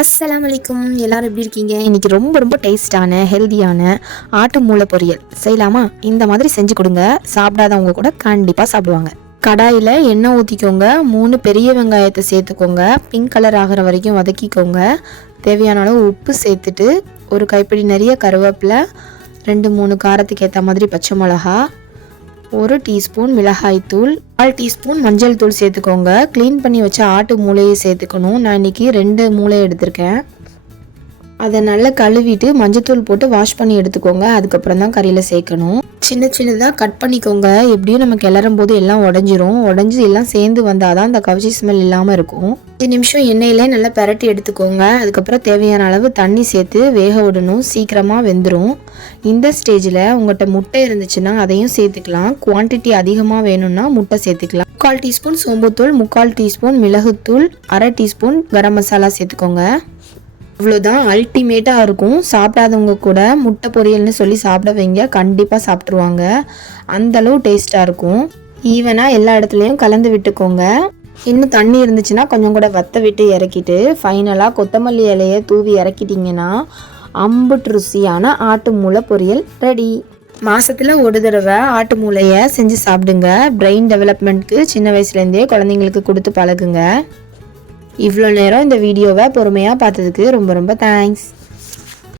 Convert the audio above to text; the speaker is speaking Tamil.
அஸ்ஸலாமு அலைக்கும். எல்லாரும் எப்படி இருக்கீங்க? இன்னைக்கு ரொம்ப ரொம்ப டேஸ்டான ஹெல்தியான ஆட்டு மூளை பொரியல் செய்யலாமா? இந்த மாதிரி செஞ்சு கொடுங்க. சாப்பிடாதவங்க கூட கண்டிப்பாக சாப்பிடுவாங்க. கடாயில் எண்ணெய் ஊற்றிக்கோங்க. 3 பெரிய வெங்காயத்தை சேர்த்துக்கோங்க. பிங்க் கலர் ஆகிற வரைக்கும் வதக்கிக்கோங்க. தேவையான அளவு உப்பு சேர்த்துட்டு ஒரு கைப்பிடி நிறைய கருவேப்பிலை, 2-3 காரத்துக்கு ஏற்ற மாதிரி பச்சை மிளகா, 1 டீஸ்பூன் மிளகாய்த்தூள், 1/4 டீஸ்பூன் மஞ்சள் தூள் சேர்த்துக்கோங்க. க்ளீன் பண்ணி வச்ச ஆட்டு மூளையை சேர்த்துக்கணும். நான் இன்றைக்கி 2 மூளை எடுத்திருக்கேன். அதை நல்லா கழுவிட்டு மஞ்சத்தூள் போட்டு வாஷ் பண்ணி எடுத்துக்கோங்க. அதுக்கப்புறம் தான் கறியில் சேர்க்கணும். சின்ன சின்னதாக கட் பண்ணிக்கோங்க. எப்படியும் நம்ம கிளறும் போது எல்லாம் உடஞ்சி எல்லாம் சேர்ந்து வந்தால் தான் அந்த கவுச்சி ஸ்மெல் இல்லாமல் இருக்கும். 5 நிமிஷம் எண்ணெயிலே நல்லா பெரட்டி எடுத்துக்கோங்க. அதுக்கப்புறம் தேவையான அளவு தண்ணி சேர்த்து வேக விடணும். சீக்கிரமாக வெந்துடும். இந்த ஸ்டேஜில் உங்கள்கிட்ட முட்டை இருந்துச்சுன்னா அதையும் சேர்த்துக்கலாம். குவான்டிட்டி அதிகமாக வேணும்னா முட்டை சேர்த்துக்கலாம். 1/4 டீஸ்பூன் சோம்புத்தூள், 3/4 டீஸ்பூன் மிளகுத்தூள், 1/2 டீஸ்பூன் கரம் மசாலா சேர்த்துக்கோங்க. இவ்வளோதான். அல்டிமேட்டாக இருக்கும். சாப்பிடாதவங்க கூட முட்டை பொரியல்னு சொல்லி சாப்பிட வைங்க, கண்டிப்பாக சாப்பிட்ருவாங்க. அந்தளவு டேஸ்ட்டாக இருக்கும். ஈவனாக எல்லா இடத்துலையும் கலந்து விட்டுக்கோங்க. இன்னும் தண்ணி இருந்துச்சுன்னா கொஞ்சம் கூட வத்த விட்டு இறக்கிட்டு ஃபைனலாக கொத்தமல்லி இலையை தூவி இறக்கிட்டிங்கன்னா அம்புட்டு ருசியான ஆட்டு மூளை பொரியல் ரெடி. மாதத்தில் ஒரு தடவை ஆட்டு மூளையை செஞ்சு சாப்பிடுங்க. பிரெயின் டெவலப்மெண்ட்க்கு சின்ன வயசுலேருந்தே குழந்தைங்களுக்கு கொடுத்து பழகுங்க. இவ்வளோ நேரம் இந்த வீடியோவை பொறுமையாக பார்த்ததுக்கு ரொம்ப ரொம்ப தேங்க்ஸ்.